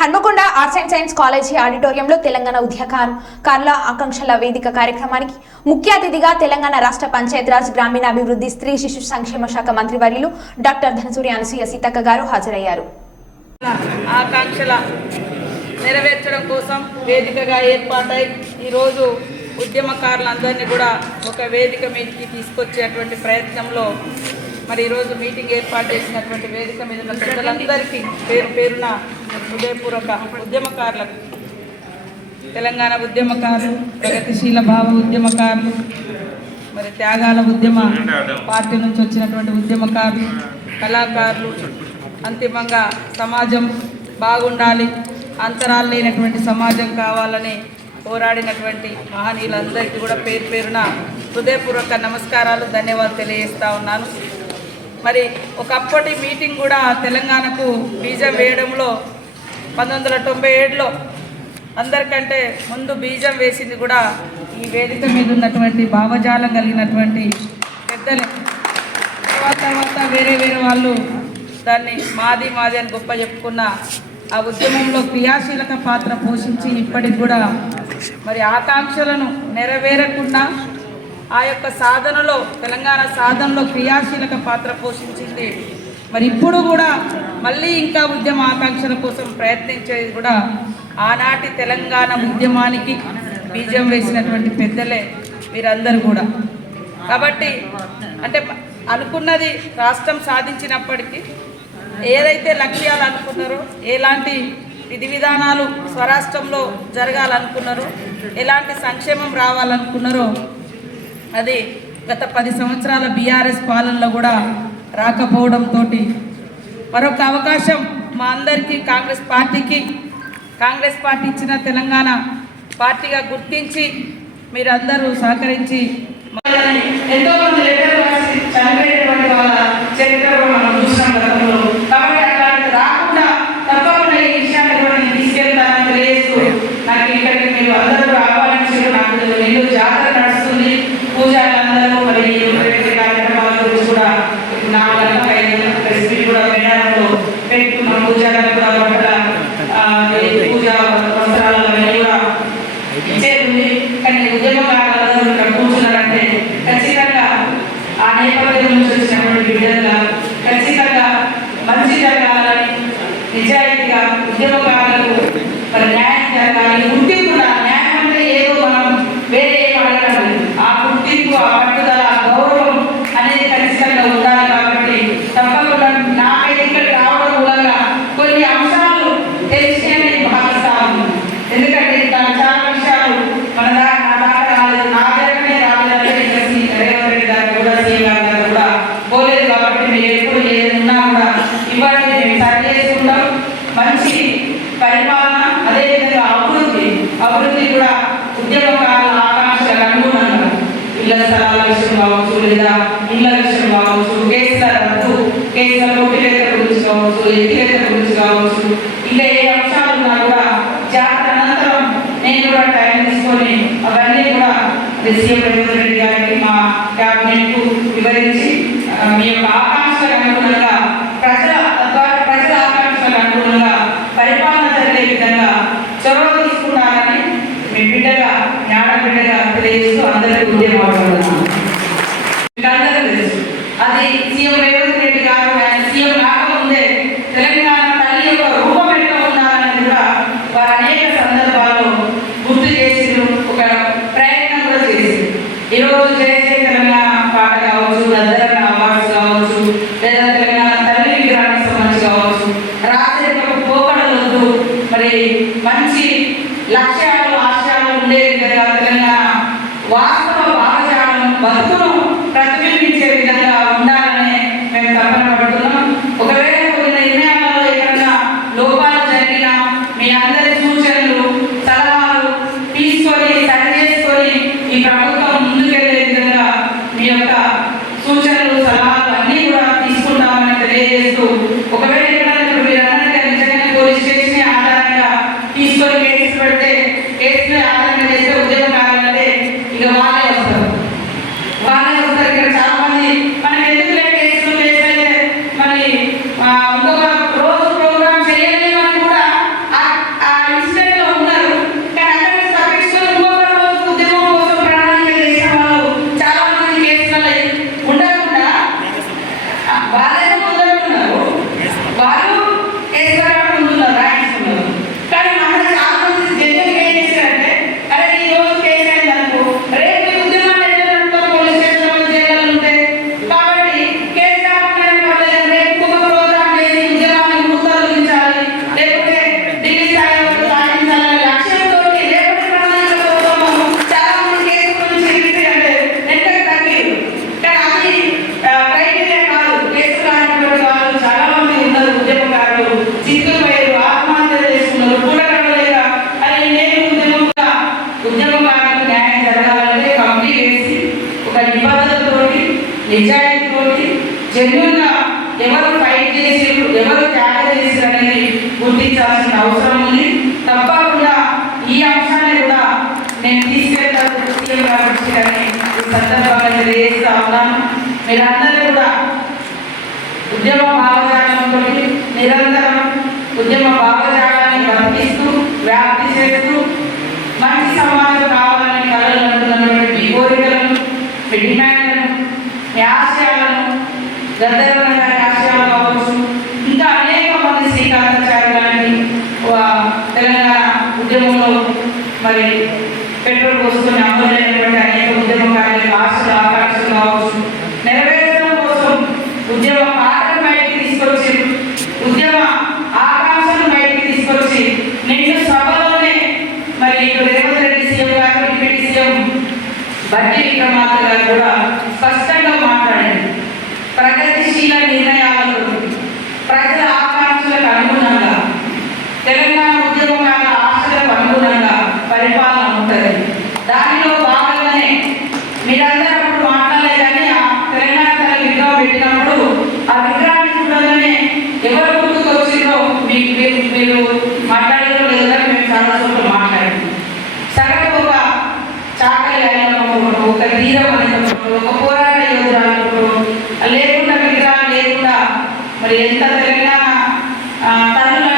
Hanamkonda arts and science college ఆడిటోరియంలో తెలంగాణ ఉద్యమకారుల ఆకాంక్షల వేదిక కార్యక్రమానికి ముఖ్య అతిథిగా తెలంగాణ రాష్ట్ర పంచాయతీరాజ్ గ్రామీణాభివృద్ధి స్త్రీ శిశు సంక్షేమ శాఖ మంత్రివర్యులు డాక్టర్ ధనసూరి అనసూయ సీతక్క గారు హాజరయ్యారు. ఆకాంక్షల నెరవేర్చడం కోసం వేదికగా ఏర్పాటై ఈరోజు ఉద్యమకారులందరినీ కూడా ఒక వేదిక మీదకి తీసుకొచ్చేటువంటి ప్రయత్నంలో మరి ఈరోజు మీటింగ్ ఏర్పాటు చేసినటువంటి వేదిక మీద ఉన్న పెద్దలందరికీ పేరు పేరున హృదయపూర్వక ఉద్యమకారులకు, తెలంగాణ ఉద్యమకారులు, ప్రగతిశీల భావ ఉద్యమకారులు, మరి త్యాగాల ఉద్యమ పార్టీ నుంచి వచ్చినటువంటి ఉద్యమకారులు, కళాకారులు, అంతిమంగా సమాజం బాగుండాలి, అంతరాలు లేనటువంటి సమాజం కావాలని పోరాడినటువంటి మహనీయులందరికీ కూడా పేరు పేరున హృదయపూర్వక నమస్కారాలు, ధన్యవాదాలు తెలియజేస్తూ ఉన్నాను. మరి ఒకప్పటి మీటింగ్ కూడా తెలంగాణకు బీజం వేయడంలో 1997లో అందరికంటే ముందు బీజం వేసింది కూడా ఈ వేదిక మీద ఉన్నటువంటి భావజాలం కలిగినటువంటి పెద్దలే. తర్వాత వేరే వాళ్ళు దాన్ని మాది అని గొప్ప చెప్పుకున్న ఆ ఉద్యమంలో క్రియాశీలక పాత్ర పోషించి ఇప్పటికి కూడా మరి ఆకాంక్షలను నెరవేరకుండా ఆ యొక్క సాధనలో, తెలంగాణ సాధనలో క్రియాశీలక పాత్ర పోషించింది. మరి ఇప్పుడు కూడా మళ్ళీ ఇంకా ఉద్యమ ఆకాంక్షల కోసం ప్రయత్నించేది కూడా ఆనాటి తెలంగాణ ఉద్యమానికి బీజం వేసినటువంటి పెద్దలే వీరందరూ కూడా. కాబట్టి అంటే అనుకున్నది రాష్ట్రం సాధించినప్పటికీ ఏదైతే లక్ష్యాలు అనుకున్నారో, ఎలాంటి విధి విధానాలు స్వరాష్ట్రంలో జరగాలనుకున్నారో, ఎలాంటి సంక్షేమం రావాలనుకున్నారో అది గత 10 సంవత్సరాల బీఆర్ఎస్ పాలనలో కూడా రాకపోవడంతో మరొక అవకాశం మా అందరికీ కాంగ్రెస్ పార్టీ ఇచ్చిన తెలంగాణ పార్టీగా గుర్తించి మీరందరూ సహకరించి ఎంతోమంది లెటర్ రాసి చనిపోయేటువంటి వాళ్ళ చరిత్ర మనం చూసినాం గతంలో. కాబట్టి అట్లాంటి రాకుండా తప్పకుండా ఈ విషయాన్ని కూడా నేను తీసుకెళ్తానని తెలియజేస్తూ నాకు ఇక్కడికి మీరు అందరూ రావాలని నాకు నిండు జాతర నడుస్తుంది. పూజలందరూ మరి కార్యక్రమాల గురించి కూడా 4 గంటల 5 గంటల ప్రెస్ కూడా మేడారంలో పెట్టుకున్నాం. పూజలను కూడా బట్టల పూజా వస్త్రాలన్నీ కూడా ఇచ్చేది. కానీ ఉద్యమకారులందరూ ఇక్కడ కూర్చున్నారంటే ఖచ్చితంగా ఆ నేపథ్యం నుంచి వచ్చినటువంటి బిడ్డలుగా ఖచ్చితంగా మంచి జరగాలని, నిజాయితీగా ఉద్యమకారులకు మరి న్యాయం జరగాలి. గుర్తింపు కూడా, న్యాయం అంటే ఏదో మనం వేరే అడగడం లేదు. ఆ గుర్తింపు, ఆ పట్టుదల, ఆ గౌరవం అనేది ఖచ్చితంగా ఉండాలి. కాబట్టి తప్పకుండా నాకైతే ఇక్కడ రావడం మూలంగా కొన్ని అంశాలు తెలిసి భావిస్తాను. ఎందుకంటే చాలా విషయాలు నా దాకా రాలేదు, నా దగ్గరనే రాలేదంటే రేవంత్ రెడ్డి గారు కూడా, సీఎం గారు కూడా పోలేదు. కాబట్టి మీరు ఎప్పుడు ఏదైనా కూడా ఇవ్వండి, మేము సరి చేసుకుంటాం. మంచి పరిపాలన, అదేవిధంగా అభివృద్ధి కూడా ఉద్యమకారుల ఆకాంక్షలకు అనుగుణంగా ఇళ్ల స్థలాల విషయం కావచ్చు, లేదా ఇళ్ల విషయం కావచ్చు, కేసుల రద్దు, కేసుల కొట్టివేత గురించి కావచ్చు, ఎత్తివేత గురించి కావచ్చు, ఇంకా ఏ అంశాలు ఉన్నా కూడా జాతర అనంతరం నేను కూడా టైం తీసుకొని అవన్నీ కూడా సీఎం రేవంత్ రెడ్డి గారికి, మా క్యాబినెట్కు వివరించి మీ యొక్క ఆకాంక్షలకు అనుగుణంగా ప్రజల ఆకాంక్షలకు అనుగుణంగా పరిపాలన జరిగే విధంగా చొరవ తీసుకుంటారని మీ బిడ్డగా, జ్ఞాన బిడ్డగా తెలియజేస్తూ అందరికీ ఉద్యమం తెలుసు. అది సీఎం రేవంత్ రెడ్డి గారు ఆయన సీఎం కాకముందే తెలంగాణ తల్లి యొక్క రూపం ఎట్లా ఉండాలని కూడా వారు అనేక సందర్భాల్లో గుర్తు చేసి ఒక ప్రయత్నం కూడా చేసింది. ఈరోజు చేసే తెలంగాణ పాట కావచ్చు, రద్దరన్న అవార్డ్స్ కావచ్చు, లేదా తెలంగాణ తల్లి విగ్రహానికి సంబంధించి కావచ్చు, రాజకీయ పోకడలొద్దు, మరి మంచి లక్ష్యాలు, ఆశయాలు ఉండే విధంగా తెలంగాణ వాస్తవ భావజాలం బతుకును ప్రతిబింబించే విధంగా ఉండాలని మేము తపన పడుతున్నాం. ఒకవేళ కొన్ని నిర్ణయాలలో ఎక్కడైనా లోపాలు జరిగినా మీ అందరి సూచనలు, సలహాలు తీసుకొని సరి చేసుకొని ఈ ప్రభుత్వం ముందుకెళ్లే విధంగా మీ యొక్క సూచనలు, సలహాలు అన్నీ కూడా తీసుకుంటామని తెలియజేస్తూ, ఒకవేళ ఎక్కడైనా మీరు అన్నట్టుగా నిజంగానే పోలీస్ స్టేషన్ ఆధారంగా తీసుకొని కేసు పెడితే, కేసుని ఆధారంగా చేస్తే ఉద్యమకారులంటే ఇక వాళ్ళే వస్తారు. ఇక్కడ చాలా మంది మనం ఎందుకు కేసులు కేసులు అయితే మరి ఇంకొక రోజు ప్రోగ్రామ్ చేయలేమని కూడా ఆ నిజాయితీతోటి జెన్యున్గా ఎవరు ఫైట్ చేసి ఎవరు త్యాగం చేసి అనేది గుర్తించాల్సిన అవసరం ఉంది. తప్పకుండా ఈ అంశాన్ని కూడా నేను తీసుకెళ్తాను సీఎం గారికి అని ఈ సందర్భంగా తెలియజేస్తా ఉన్నాను. మీరందరూ కూడా ఉద్యమ భావజాలంతో నిరంతరం ఉద్యమ భావజాలాన్ని వర్తిస్తూ వ్యాప్తి చేస్తూ మంచి సమాజం కావాలని కలలు అంటున్నటువంటి మీ కోరికలను, మీ డిమాండ్లను, మీ ఆశయాలను, గద్దరన్న గారి ఆశయాలు కావచ్చు, ఇంకా అనేక మంది శ్రీకాంతాచార్య లాంటి తెలంగాణ ఉద్యమంలో మరి పెట్రోల్ పోసుకొని అమలైనటువంటి అనేక ఉద్యమకారుల ఆశలు ఆకాంక్షలు కావచ్చు నెరవేర్చడం కోసం ఉద్యమ పాటను బయటికి తీసుకొచ్చి ఉద్యమ ఆకాంక్షను బయటికి తీసుకొచ్చి నిండు సభలోనే మరి ఇటు రేవంత్ రెడ్డి సీఎం గారు, డిప్యూటీ సీఎం బట్టి విక్రమార్క గారు కూడా స్పష్టంగా మాట్లాడింది. ప్రగతిశీల నిర్ణయాలతో ప్రజల ఆకాంక్షలకు అనుగుణంగా తెలంగాణ ఉద్యమకారుల ఆశలకు అనుగుణంగా పరిపాలన ఉంటుంది. దానిలో భాగంగానే మీరందరూ అప్పుడు మాట్లాడలేదని ఆ తెలంగాణ తల్లి విగ్రహం పెట్టినప్పుడు ఆ విగ్రహాన్ని చూడగానే ఎవరు గుర్తుకు వచ్చిందో మీరు మాట్లాడారో లేదని మేము చాలా చోట్ల మాట్లాడాము. సగటు ఒక చాకలి అయినప్పుడు, ఒక ధీరం అయినప్పుడు, ఒక పోరాట యోధురాలు లేకుండా విగ్రహం లేకుండా మరి ఎంత తెలంగాణ తల్లుల